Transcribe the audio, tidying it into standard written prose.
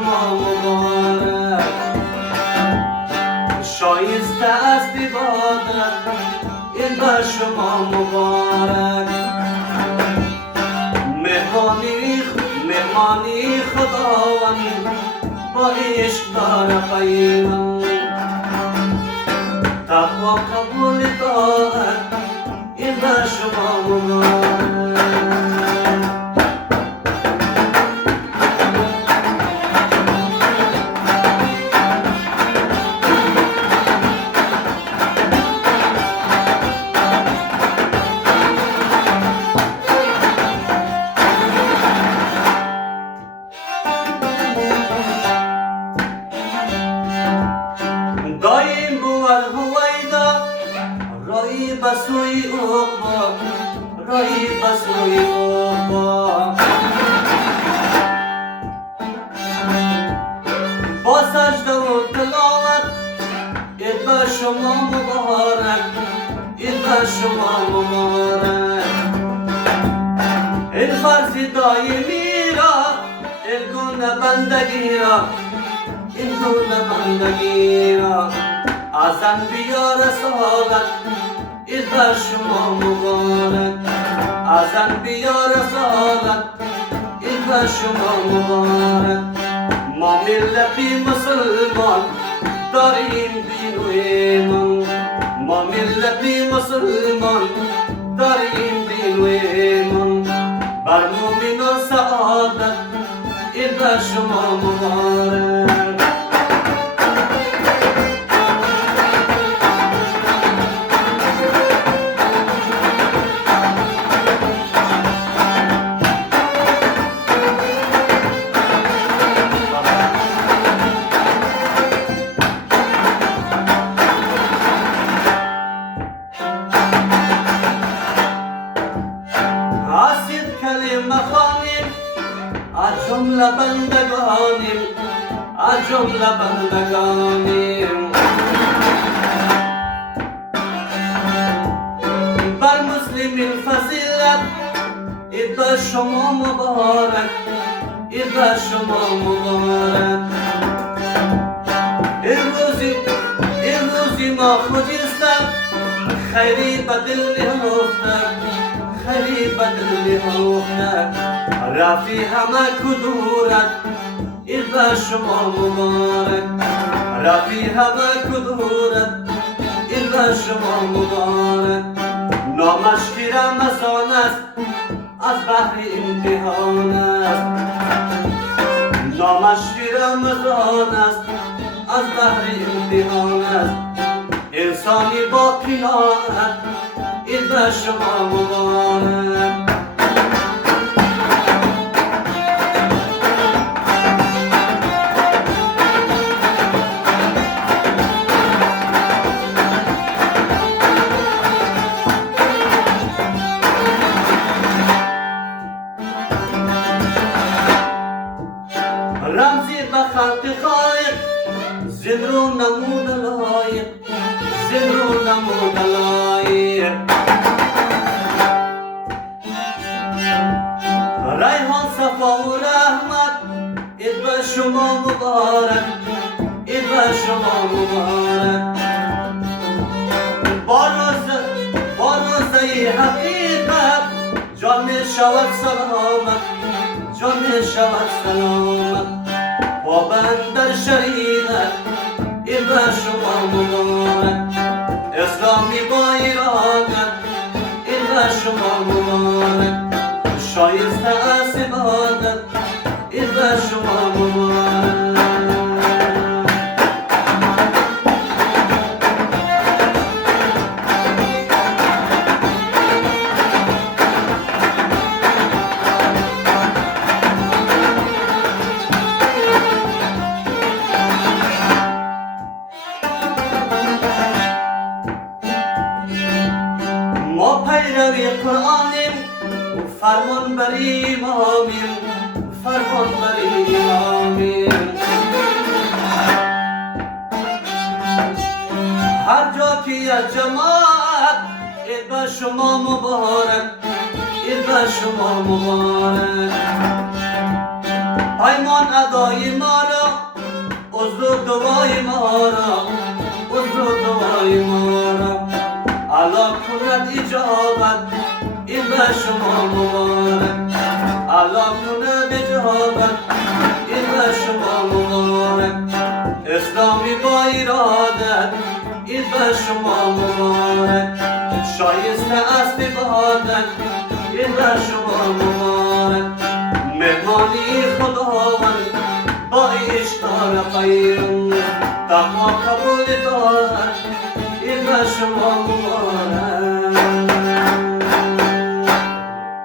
شما مبارک، شایسته است عبادت این بر شما مبارک. مهمانی خداوند با عشق داره پیوند، تقوا قبول طاعت این بر شما مبارک. دایم بود هویدا رایی بسوی عقبا، رایی بسوی عقبا. با سجده و تلاوت عید بر شما مبارک، عید بر شما مبارک. این فرض دایمی را این گونه بندگی را، این گونه بندگی را از انبیا رسالت عید بر شما مبارک، از انبیا رسالت عید بر شما مبارک. ما ملتی مسلمان داریم دین و ایمان، ما ملتی مسلمان داریم دین و ایمان. بر مومنان سعادت عید بر شما مبارک. از جمله بندگانیم، از جمله بندگانیم. بر مسلمین فضیلت عید بر شما مبارک، عید بر شما مبارک. امروزی ما خجستم خیری به دل نهفتم، خیری به دل نهفتم. رفی همه کدورت عید بر شما مبارک، رفی همه کدورت عید بر شما مبارک. نامش که رمضان است از بحر امتحان است، نامش که رمضان است از بحر امتحان است. انسانی با قناعت عید بر شما مبارک. رمزی به خلق خایق زن رو نمود لایق، زن رو نمود لایق. ریحان صفا و رحمت عید بر شما مبارک، عید بر شما مبارک. با روزه حقیقت جان می شود سلامت، جان می شود سلامت. پابند در شریعت عید بر شما مبارک. اسلامی با ایرانت عید بر شما مبارک. شایسته است عبادت عید بر شما مبارک. ما پیروی قرآنیم و فرمان بر امامیم، فرمان بر امامیم. هر جا که یک جماعت عید بر شما مبارک، عید بر شما مبارک. پیمان ادای ما را عذر و دوای ما را عذر و دوای ما را علا کند اجابت این به شما مبارک علا کند اجابت این به شما مبارک اسلامی با ارادت این به شما مبارک شایسته است عبادت این به شما مبارک مهمانی خداوند با اشتار خیر تقوا قبول دارد این به شما مبارک